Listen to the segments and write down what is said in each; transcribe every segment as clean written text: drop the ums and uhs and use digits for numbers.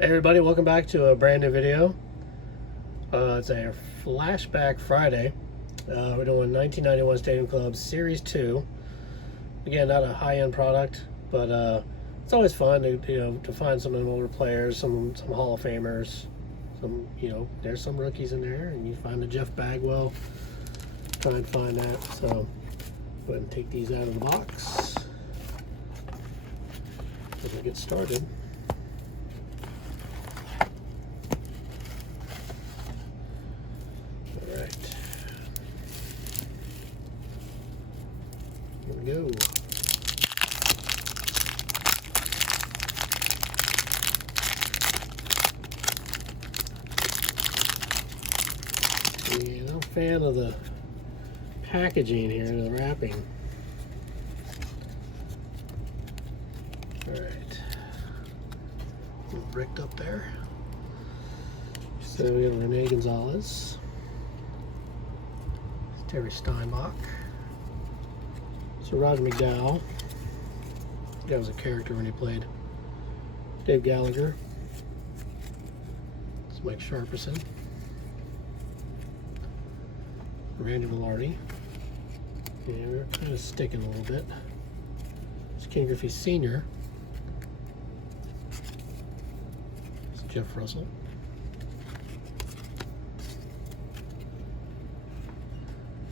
Hey everybody, welcome back to a brand new video. It's a flashback Friday. We're doing 1991 Stadium Club Series 2. Again, not a high-end product, but it's always fun to find some of the older players, some Hall of Famers, there's some rookies in there, and you find the Jeff Bagwell. Try and find that. So go ahead and take these out of the box as we get started. Here we go. Yeah, I'm a fan of the packaging here, the wrapping. Alright. A little bricked up there. So we have Rene Gonzalez. Terry Steinbach. So Roger McDowell. That was a character when he played. Dave Gallagher. It's Mike Sharperson. Randy Velarde. Yeah, we're kind of sticking a little bit. It's Ken Griffey Sr. It's Jeff Russell.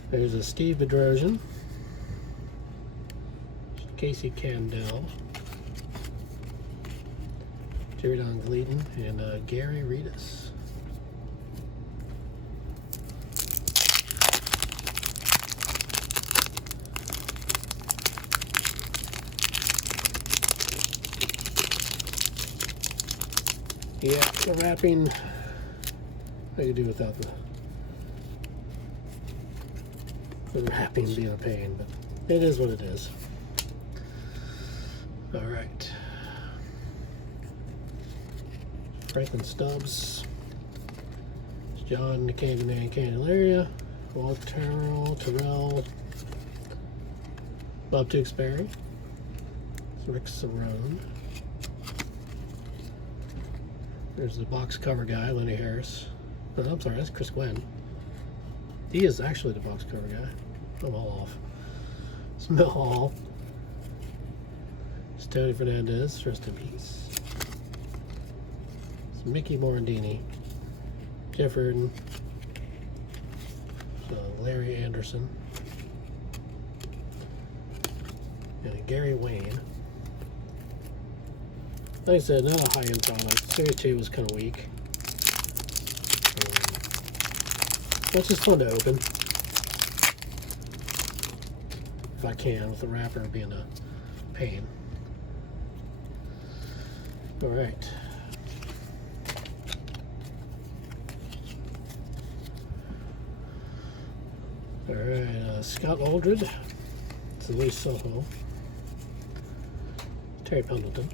There's a Steve Bedrosian. Casey Candell. Jerry Don Gleaton and Gary Reedus. Yeah, the wrapping, I could do without the wrapping being a pain, but it is what it is. All right. Franklin Stubbs. John Candyman Candelaria. Walt Terrell. Bob Tewksbury. Rick Cerrone. There's the box cover guy, Lenny Harris. Oh, I'm sorry, that's Chris Gwen. He is actually the box cover guy. I'm all off. It's Mill Hall. It's Tony Fernandez, rest in peace. It's Mickey Morandini. Jeff Erden. Larry Anderson. And Gary Wayne. Like I said, not a high-end product. Series 2 was kind of weak. That's just fun to open. If I can, with the wrapper being a pain. Alright. Alright, Scott Aldred. It's Lee Soho. Terry Pendleton.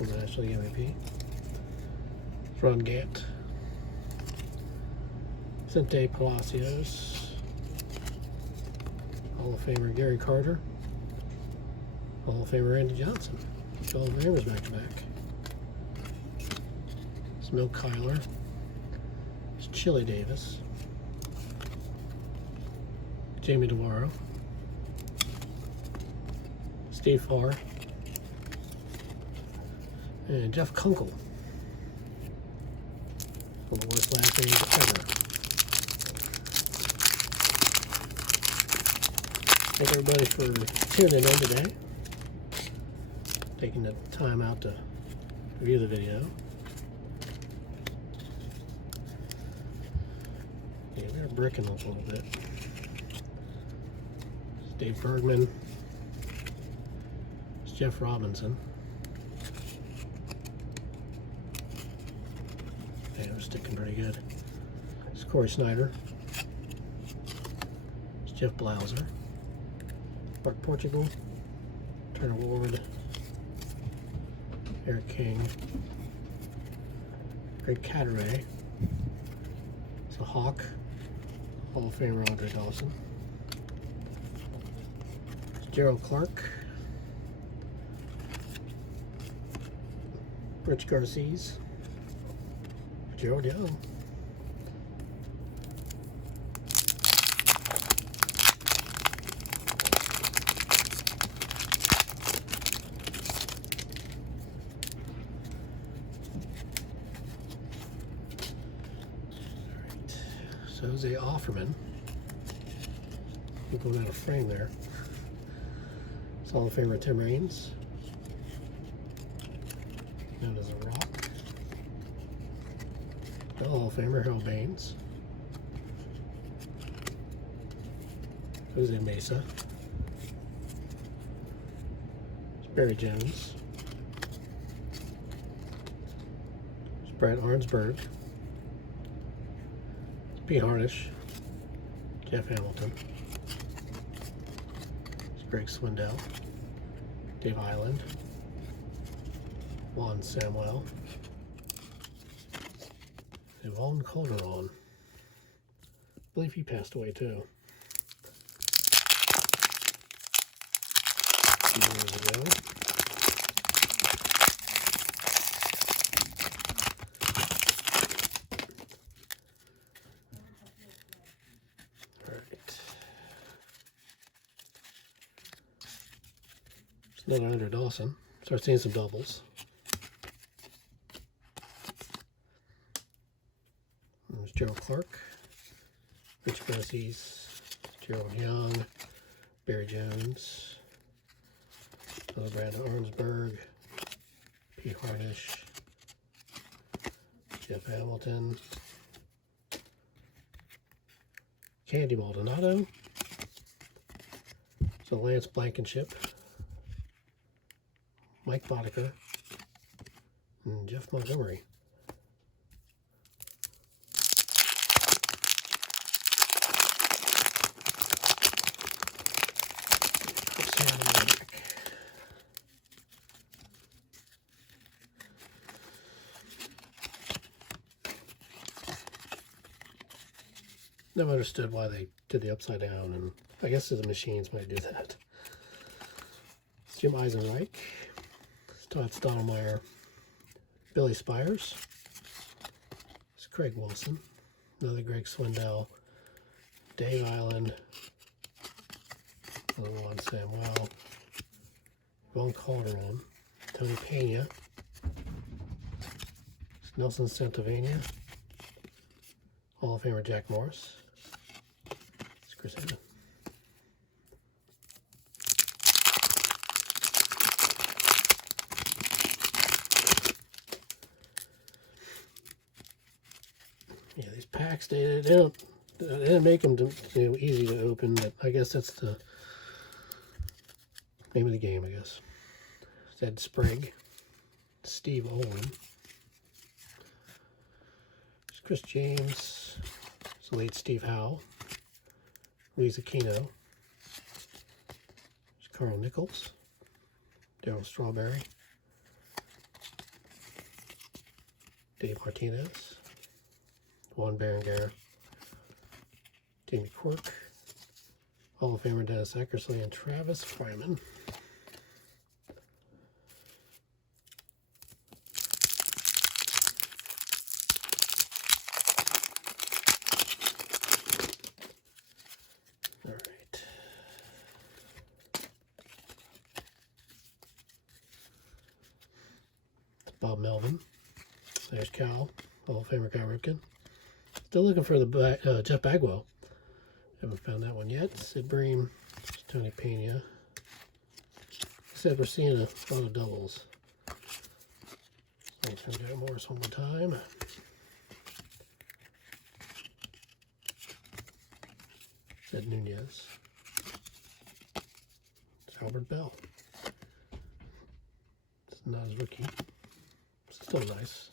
National MVP. Ron Gant. Vicente Palacios. Hall of Famer Gary Carter. Hall of Famer Randy Johnson. Hall of Famers back to back. It's Milt Kyler. It's Chili Davis. Jamie DeWaro. Steve Farr. And Jeff Kunkel. For the worst last name ever. Thank everybody for tuning in today. Taking the time out to review the video. Yeah, they're bricking up a little bit. It's Dave Bergman. It's Jeff Robinson. Yeah, we're sticking pretty good. It's Corey Snyder. It's Jeff Blauser. Mark Portugal. Turner Ward. Eric King. Greg Cadaret. It's a Hawk. Hall of Famer Andre Dawson. It's Gerald Clark. Rich Garcia's, Gerald Young. So Jose Offerman. We're going out of frame there. Hall of Famer Tim Raines, known as a Rock. The Hall of Famer Harold Baines, Jose Mesa, Barry Jones, Brett Arnsberg, Pete Harnish, Jeff Hamilton, Greg Swindell, Dave Island, Juan Samuel, Yvonne Calderon. I believe he passed away too. A few years ago. Another Andrew Dawson. Start seeing some doubles. There's Gerald Clark, Rich Garcia's, Gerald Young, Barry Jones, another Brandon Arnsberg, Pete Harnish, Jeff Hamilton, Candy Maldonado, so Lance Blankenship, Mike Boddicker, and Jeff Montgomery. Never understood why they did the upside down, and I guess the machines might do that. It's Jim Eisenreich, Todd Stottlemyre, Billy Spires, it's Craig Wilson, another Greg Swindell, Dave Island, another Juan Samuel, Yvonne Calderon, Tony Pena, Nelson Santavania, Hall of Famer Jack Morris, it's Chris Edmond. Yeah, these packs, they didn't make them easy to open, but I guess that's the name of the game, I guess. Ed Sprague, Steve Owen, there's Chris James, it's the late Steve Howe, Luis Aquino, there's Carl Nichols, Darryl Strawberry, Dave Martinez, Juan Berenguer, Jamie Quirk, Hall of Famer Dennis Eckersley, and Travis Fryman. All right. Bob Melvin. There's Cal, Hall of Famer Cal Ripken. Still looking for the Jeff Bagwell. Haven't found that one yet. Sid Bream, Tony Pena. Said we're seeing a lot of doubles. Thanks for Jack Morris one more time. Ed Nunez. It's Albert Bell. It's not his rookie. Still nice.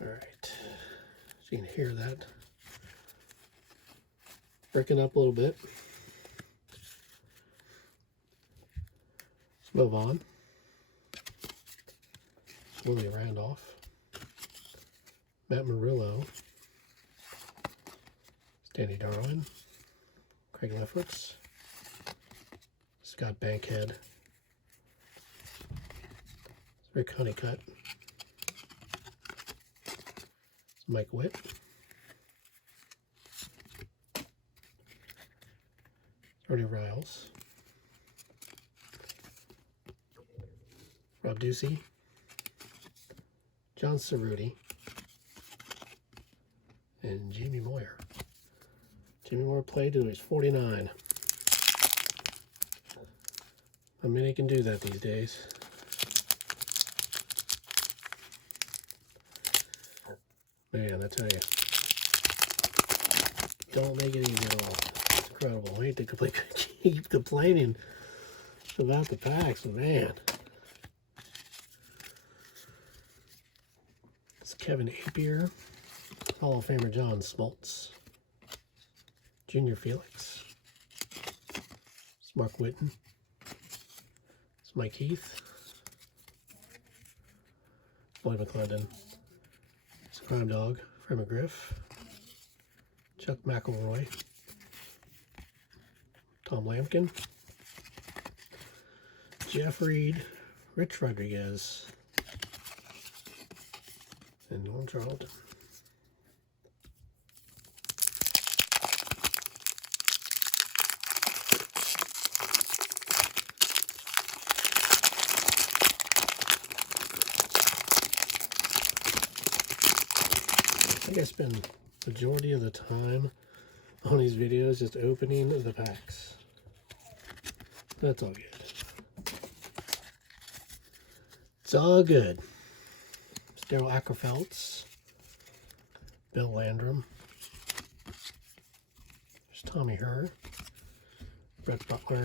All right, so you can hear that breaking up a little bit. Let's move on. Willie Randolph, Matt Murillo, Danny Darwin, Craig Lefferts, Scott Bankhead, Rick Honeycutt, Mike Witt, Ernie Riles, Rob Ducey, John Cerruti, and Jamie Moyer. Jamie Moyer played to his 49. I mean, he can do that these days. Man, I tell you, don't make it easy at all. It's incredible. I hate to keep complaining about the packs, but man. It's Kevin Apier, Hall of Famer John Smoltz, Junior Felix, it's Mark Whitten, it's Mike Heath, Lloyd McClendon, it's Crime Dog, Fred McGriff, Chuck McElroy, Tom Lampkin, Jeff Reed, Rich Rodriguez, and Norm Charlton. I think I spend the majority of the time on these videos just opening the packs. That's all good. It's all good. Daryl Ackerfelts, Bill Landrum, there's Tommy Herr, Brett Butler,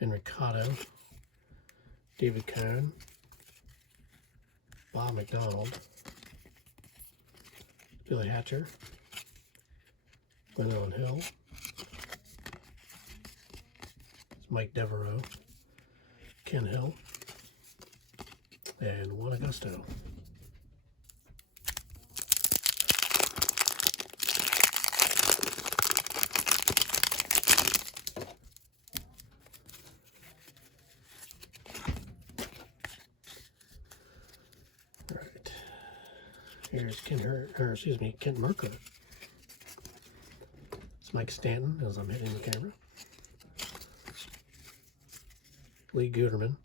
Enricato, David Cohn, Bob McDonald, Billy Hatcher, Glenn Owen Hill, Mike Devereaux, Ken Hill, and Juan Augusto. All right. Here's Kent Merker. It's Mike Stanton as I'm hitting the camera. Lee Guterman.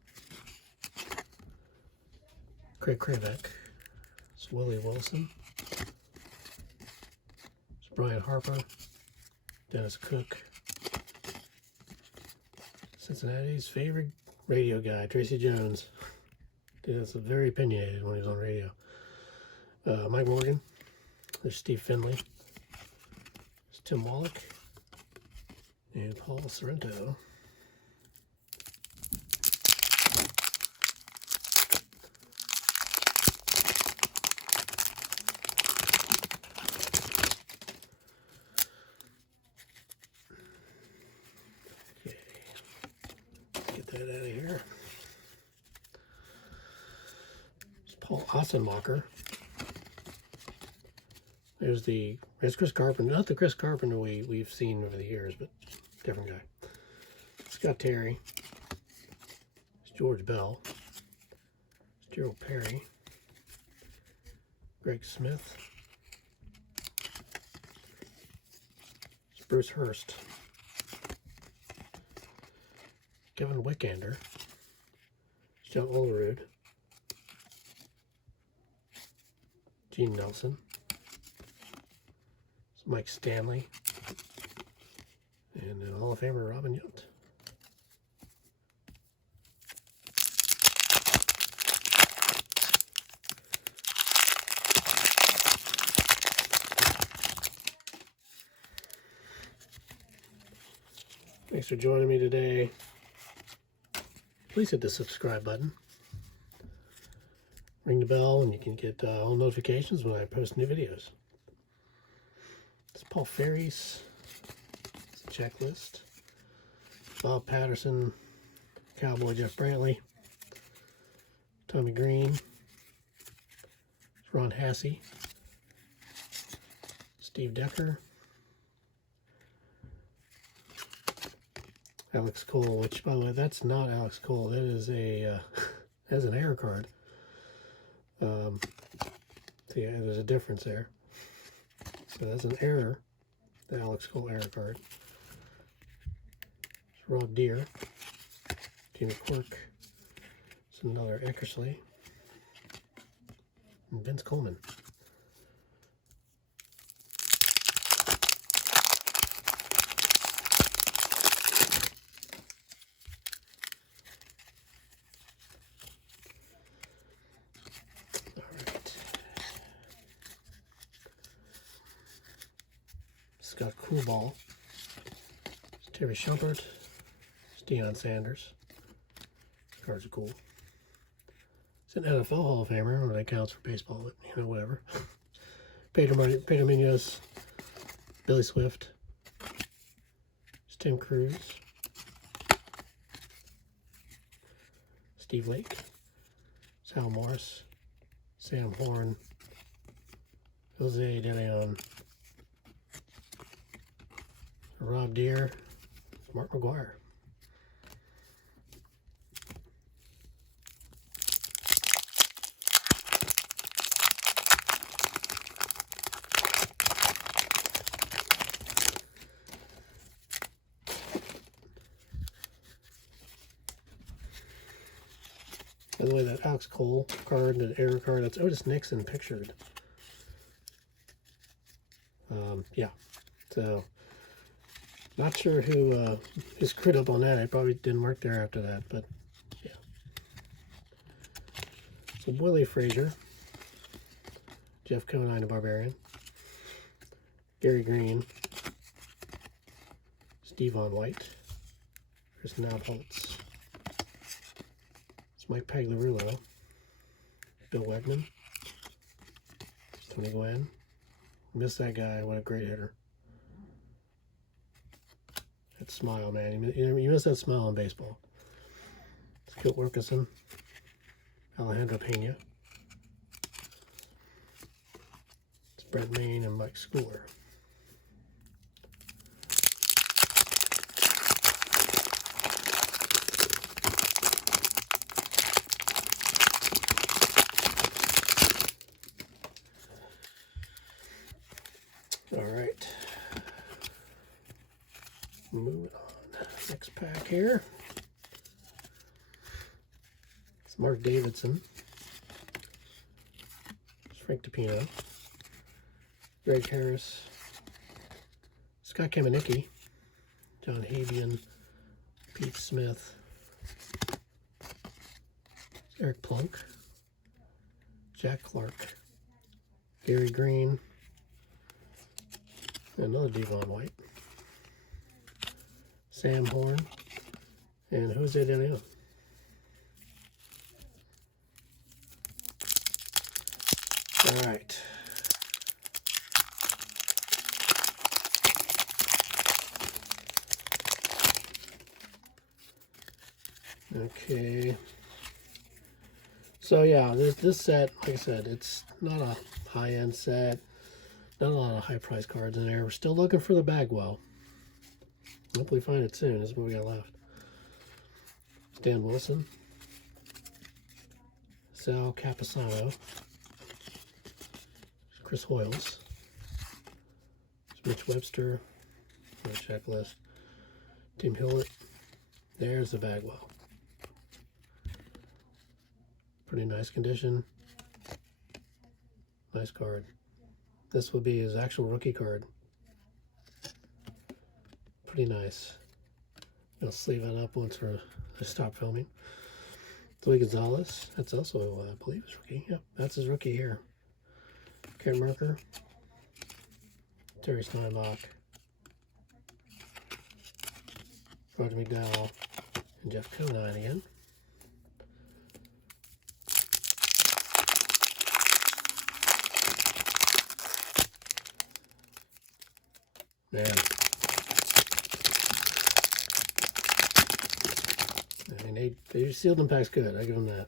Craig Krabeck, it's Willie Wilson, it's Brian Harper, Dennis Cook, Cincinnati's favorite radio guy, Tracy Jones. Dude, that's very opinionated when he was on radio. Mike Morgan, there's Steve Finley, there's Tim Wallach, and Paul Sorrento. That out of here. It's Paul Ossenmacher. There's Chris Carpenter, not the Chris Carpenter we've seen over the years, but different guy. Scott Terry. It's George Bell. It's Gerald Perry. Greg Smith. It's Bruce Hurst. Kevin Wickander, John Olerud, Gene Nelson, it's Mike Stanley, and then Hall of Famer Robin Yount. Thanks for joining me today. Please hit the subscribe button. Ring the bell and you can get all notifications when I post new videos. It's Paul Ferries. It's a checklist. Bob Patterson. Cowboy Jeff Brantley. Tommy Green. It's Ron Hassey. Steve Decker. Alex Cole, which, by the way, that's not Alex Cole. That is a that's an error card. So yeah, there's a difference there. So that's an error, the Alex Cole error card. It's Rob Deere, Jimmy Quirk. It's another Eckersley, and Vince Coleman. Got Cool Ball, Terry Shumpert, Deion Sanders. Cards are cool. It's an NFL Hall of Famer, when that counts for baseball, but you know, whatever. Pedro Munoz, Billy Swift, Tim Cruz, Steve Lake, Sal Morris, Sam Horn, Jose De Leon, Rob Deere, Mark McGuire. By the way, that Alex Cole card, the error card, that's Otis Nixon pictured. Yeah, so not sure who screwed up on that. I probably didn't work there after that, but yeah. So Willie Frazier, Jeff Conine, the Barbarian, Gary Green, Steve Von White, Chris Nabholtz, it's Mike Pagliarulo, Bill Wegman, Tony Gwynn. Missed that guy. What a great hitter. That smile, man. You miss that smile in baseball. It's Kurt Wilkerson, Alejandro Pena. It's Brent Main and Mike Schooler. All right. Moving on. Next pack here. It's Mark Davidson. It's Frank DiPino. Greg Harris. Scott Kamenicki. John Havian. Pete Smith. Eric Plunk. Jack Clark. Gary Green. Another Devon White. Sam Horn, and Jose De Leon. All right. Okay. So yeah, this set, like I said, it's not a high-end set. Not a lot of high-price cards in there. We're still looking for the Bagwell. Hopefully find it soon. This is what we got left. Stan Wilson. Sal Capisano. Chris Hoyles. Mitch Webster. My checklist. Tim Hillett. There's the Bagwell. Pretty nice condition. Nice card. This will be his actual rookie card. Pretty nice. I'll sleeve it up once I stop filming. Zoe Gonzalez, that's also, I believe, his rookie. Yep, that's his rookie here. Karen Merker, Terry Steinbach, Roger McDowell, and Jeff Conine again. Man. I mean, they sealed them packs good. I give them that.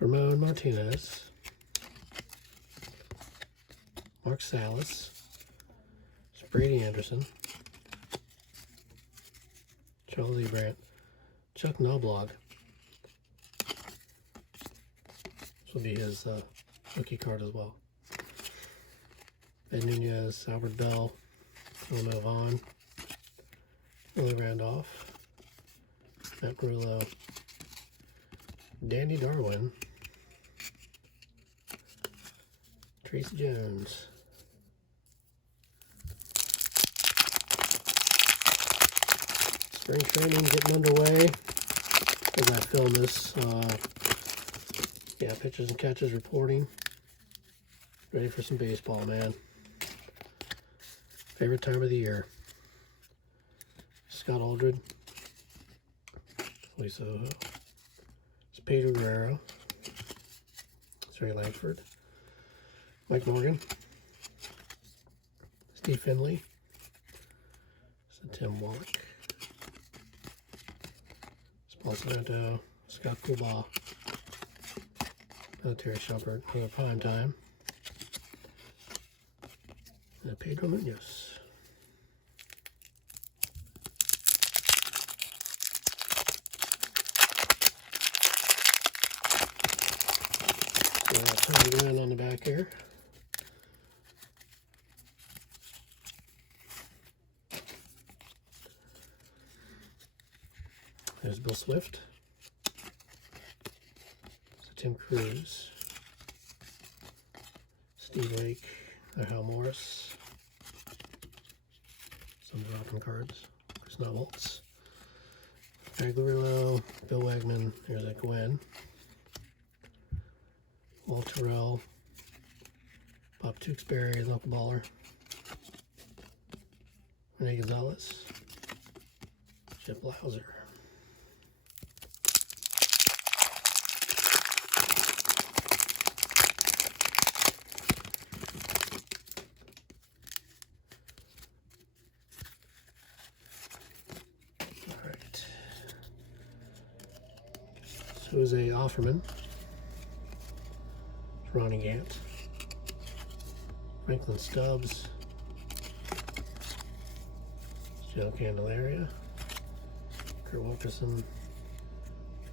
Ramon Martinez, Mark Salas, Brady Anderson, Charles E. Brandt, Chuck Knoblauch. This will be his rookie card as well. Ed Nunez, Albert Bell, Romeo Vaughn, Willie Randolph, Matt Brullo, Danny Darwin, Tracy Jones, spring training getting underway as I film this. Yeah, pitchers and catches reporting. Ready for some baseball, man. Favorite time of the year. Scott Aldred, Lisa Ojo, it's Pedro Guerrero, Ray Langford, Mike Morgan, Steve Finley, Tim Wallach, Spalsanto, Scott Kuba, Terry Shumpert, another prime time, and Pedro Munoz. Turn it around on the back here. There's Bill Swift. Tim Cruz. Steve Lake. Hal Morris. Some dropping cards. Chris Novelts. Bagwell, Bill Wegman. Here's a Gwen. Walt Terrell, Bob Tewksbury, local baller, Rene Gonzalez, Chip Lauser. All right. Jose Offerman. Ronnie Gant, Franklin Stubbs, Joe Candelaria, Kurt Wilkerson,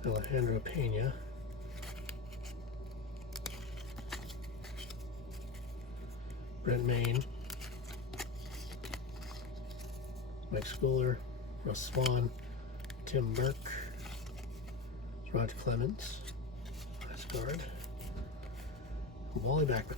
Alejandro Pena, Brent Main, Mike Schooler, Russ Swan, Tim Burke, Roger Clemens, last card. Wally Backman.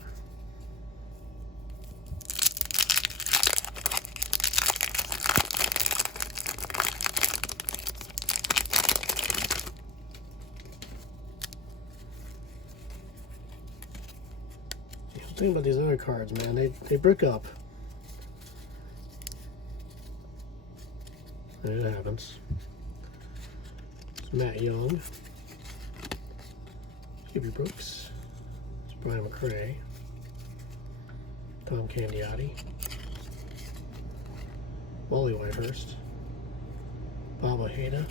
Think about these other cards, man. They brick up. And it happens. It's Matt Young. Skippy Brooks. Brian McRae, Tom Candiotti, Wally Whitehurst, Bob Ojeda,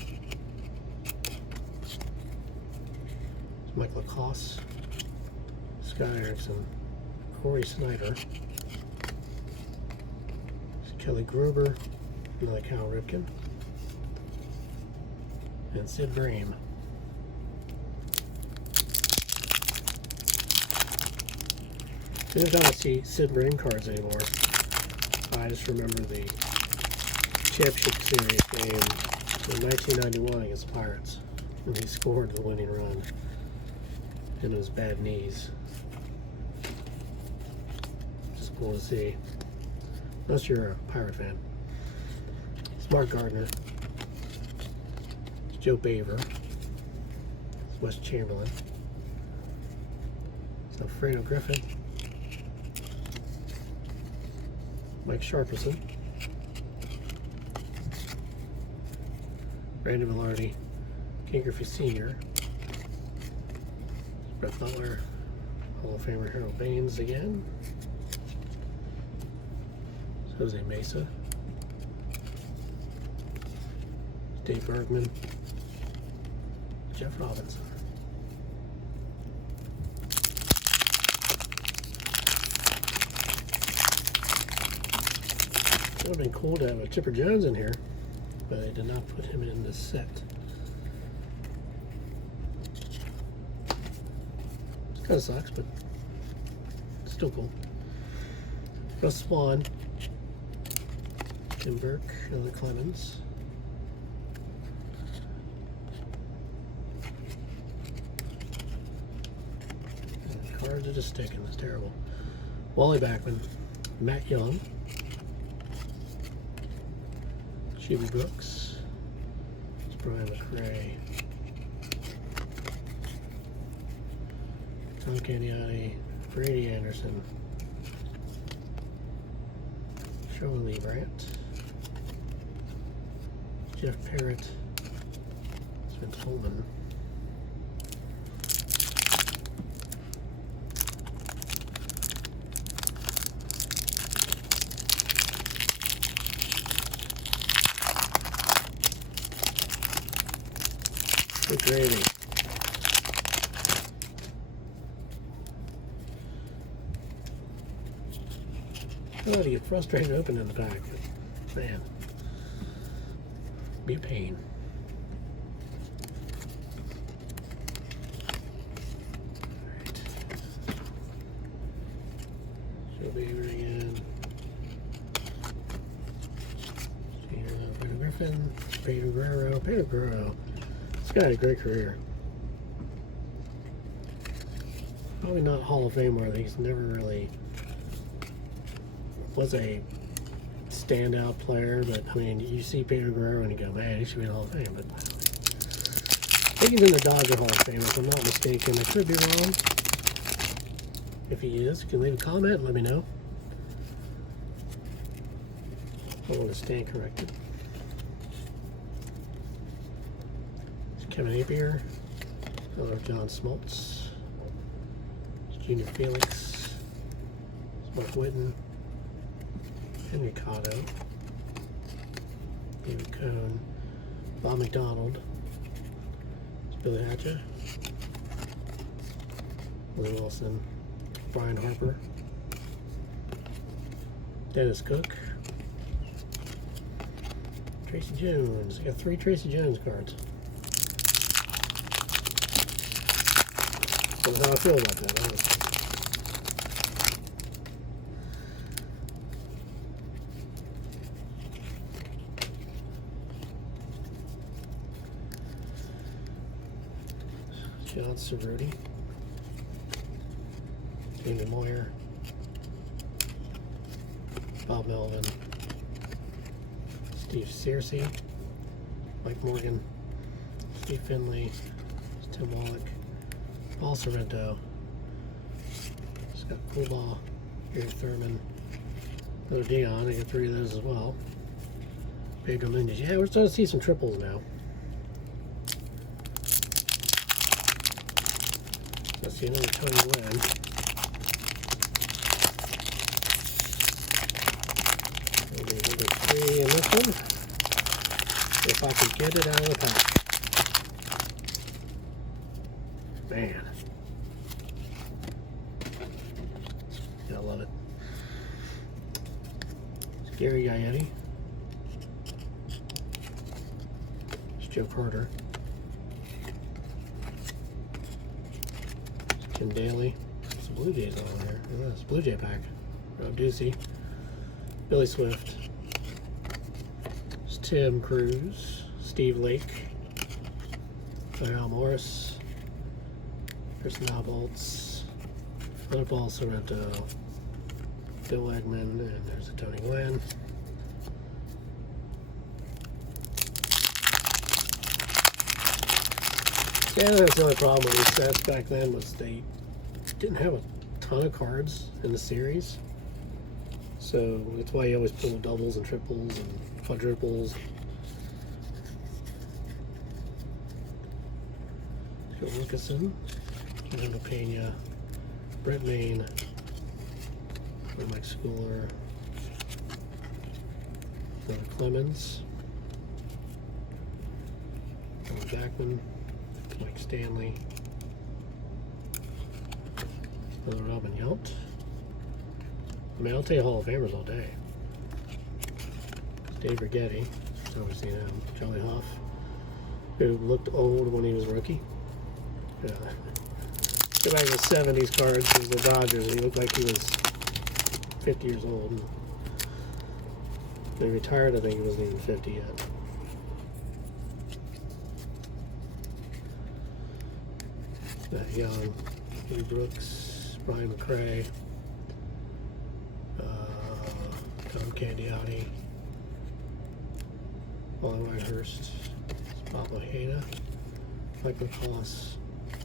Mike Lacoste, Scott Erickson, Corey Snyder, Kelly Gruber, another Cal Ripken, and Sid Bream. I don't see Sid Bream cards anymore. I just remember the championship series game in 1991 against the Pirates when he scored the winning run and it was bad knees. Just cool to see. Unless you're a Pirate fan. It's Mark Gardner. It's Joe Baver. It's Wes Chamberlain. It's Alfredo Griffin. Mike Sharperson, Brandon Velarde, Ken Griffey Sr., Brett Butler, Hall of Famer Harold Baines again, Jose Mesa, Dave Bergman, Jeff Robinson. Would have been cool to have a Chipper Jones in here, but they did not put him in this set. It kind of sucks, but still cool. Russ Swan, Tim Burke, and the Clemens. And the cards are just sticking. It's terrible. Wally Backman, Matt Young, Shelby Brooks, it's Brian McRae, Tom Candiotti, Brady Anderson, Sean Lee Brandt, Jeff Parrott, Vince Holman, good gravy. Oh, you get frustrated opening the pack. Man, be a pain. Alright. Shelby again. Peter Griffin, Pedro Guerrero. Pedro Guerrero. This guy had a great career. Probably not Hall of Fame worthy. He's never really was a standout player, but I mean, you see Pedro Guerrero and you go, man, he should be in the Hall of Fame. But I think he's in the Dodger Hall of Fame, if I'm not mistaken. I could be wrong. If he is, you can leave a comment and let me know. I want to stand corrected. Kevin Napier, another John Smoltz, Junior Felix, Mark Whitten, Henry Cotto, David Cohn, Bob McDonald, Billy Hatcher, Willie Wilson, Brian Harper, Dennis Cook, Tracy Jones. I got 3 Tracy Jones cards. That's how I feel about that, honestly. John Cerruti, David Moyer, Bob Melvin, Steve Searcy, Mike Morgan, Steve Finley, Tim Wallach, Paul Sorrento, Scott Coolbaugh, Gary Thurman, another Dion. I got 3 of those as well. Pedro Mendes. Yeah, we're starting to see some triples now. Let's see another Tony Gwynn. Maybe number 3 in this one. If I can get it out of the pack. Man. I love it. It's Gary Gaetti. It's Joe Carter. It's Tim Daly. Some Blue Jays on there. Look at this Blue Jay pack. Rob Ducey. Billy Swift. It's Tim Cruz. Steve Lake. Al Morris. Chris Knobholtz. Another Paul Sorrento. Bill Eggman. And there's a Tony Gwynn. Yeah, that's the only problem with these sets back then was they didn't have a ton of cards in the series. So that's why you always pull doubles and triples and quadruples. Joe Wilkinson, Fernando Pena, Brett Main, Mike Schooler, Clemens, Jackman, Mike Stanley, another Robin Yount. I mean, I'll tell you Hall of Famers all day. Dave Rigetti, so we've seen him. Charlie Hough, who looked old when he was a rookie. Go back to the 70s cards, he was the Dodgers, he looked like he was 50 years old. When he retired, I think he wasn't even 50 yet. That young, Lee Brooks, Brian McRae, Tom Candiotti, Wally Whitehurst, Bob Ojeda, Mike McCoss,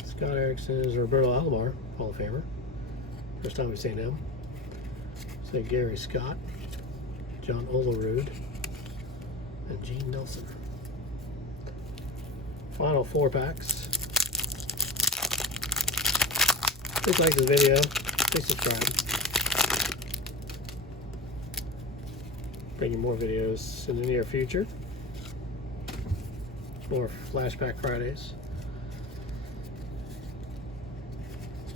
Scott Erickson is Roberto Alomar, Hall of Famer. First time we've seen him. Say Gary Scott, John Olerud, and Gene Nelson. Final 4 packs. Please like this video. Please subscribe. Bringing more videos in the near future. More Flashback Fridays.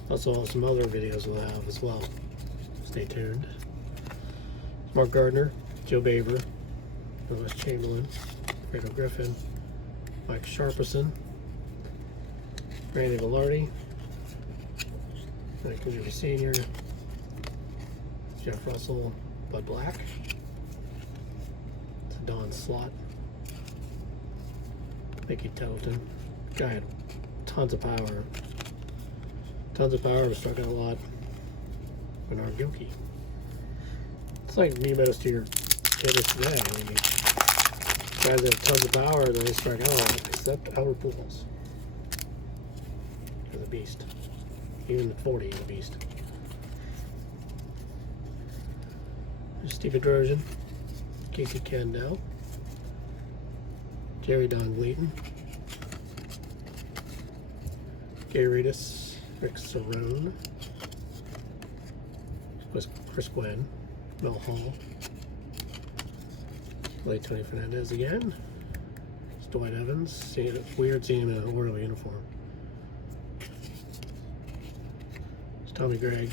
Also, some other videos we'll have as well. Stay tuned. Mark Gardner, Joe Baber, Willis Chamberlain, Fredo Griffin, Mike Sharperson, Randy Velarde, Mike Cleary Sr., Jeff Russell, Bud Black, Don Slott, Mickey Tettleton. Guy had tons of power. Tons of power, but struck out a lot. Bernard Gilkey. It's like me most of your hitters today. I mean, guys that have tons of power, then they strike out a lot, except Albert Pujols. He's a beast. Even at 40, he's a beast. There's Steve Bedrosian, Casey Kendall, Jerry Don Gleaton, Gary Reedus, Rick Cerrone, Chris Gwen, Mel Hall, late Tony Fernandez again. It's Dwight Evans. It's weird seeing him in an Orioles uniform. It's Tommy Gregg,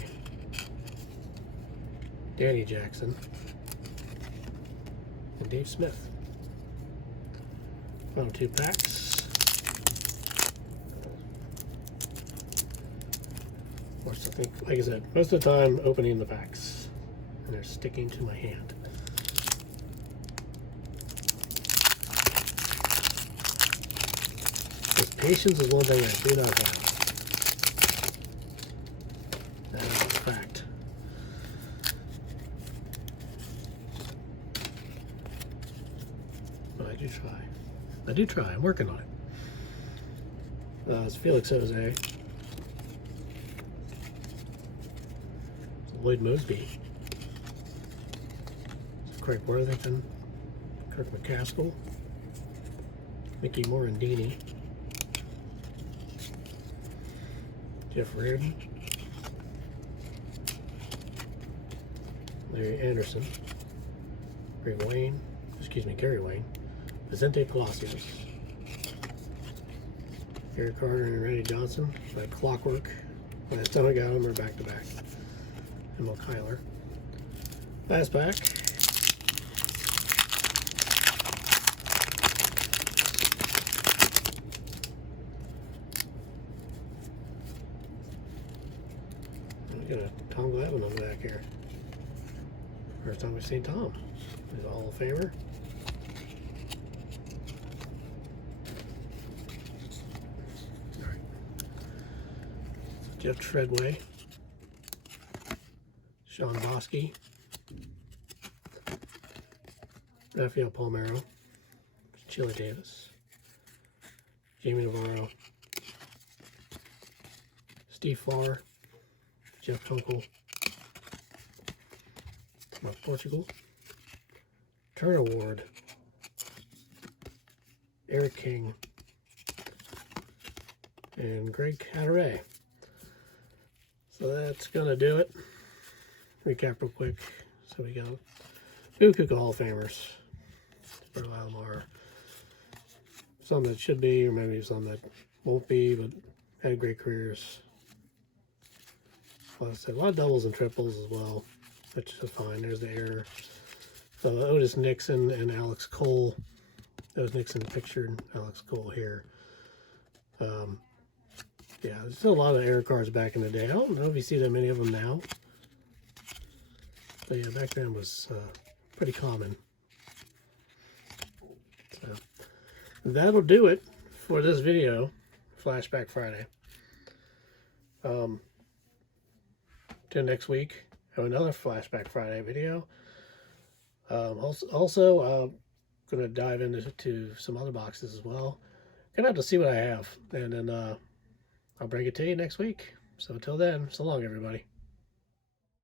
Danny Jackson, and Dave Smith. Final 2 packs. Of course, I think, like I said, most of the time opening the packs, and they're sticking to my hand. Because patience is one thing I do not have. That is a fact. But I do try. I do try. I'm working on it. It's Felix Jose. Lloyd Mosby. Craig Worthington. Kirk McCaskill. Mickey Morandini. Jeff Reardon. Larry Anderson. Gary Wayne. Vicente Palacios, Eric Carter and Randy Johnson, by clockwork. Last time I got them, we're back to back. And Mo Kyler. Last pack. We got a Tom Glavine on the back here. First time we've seen Tom. He's a Hall of Famer. Jeff Treadway, Sean Bosky, Rafael Palmeiro, Chili Davis, Jamie Navarro, Steve Farr, Jeff Kunkel, Mark Portugal, Turner Ward, Eric King, and Greg Cadaret. So that's gonna do it. Recap real quick. So we got Kuka Hall of Famers. Roberto Alomar. Some that should be, or maybe some that won't be, but had great careers. Like I said, a lot of doubles and triples as well, which is fine. There's the error. Otis Nixon and Alex Cole. Otis Nixon pictured, Alex Cole here. Yeah, there's still a lot of error cards back in the day. I don't know if you see that many of them now. But yeah, back then was pretty common. So that'll do it for this video, Flashback Friday. Till next week, have another Flashback Friday video. Also, gonna dive into some other boxes as well. Gonna have to see what I have, and then I'll bring it to you next week. So until then, so long, everybody.